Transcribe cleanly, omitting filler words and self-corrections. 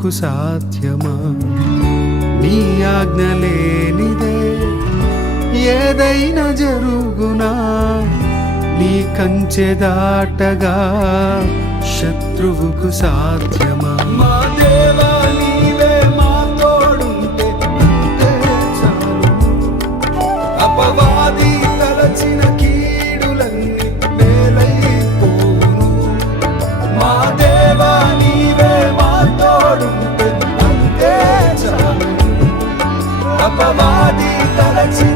శత్రువుకు సాధ్యమా? నీ ఆజ్ఞ లేనిదే ఏదైనా జరుగునా? నీ కంచె దాటగా శత్రువుకు సాధ్యమా? మా దేవా నీవే మా తోడుంటే అంతే చాలును. అపవాది తలచిన కీడులన్నీ మేలైపోవును. మా దేవా నీవే మా తోడుంటే అంతే చాలును. అపవాది తలచిన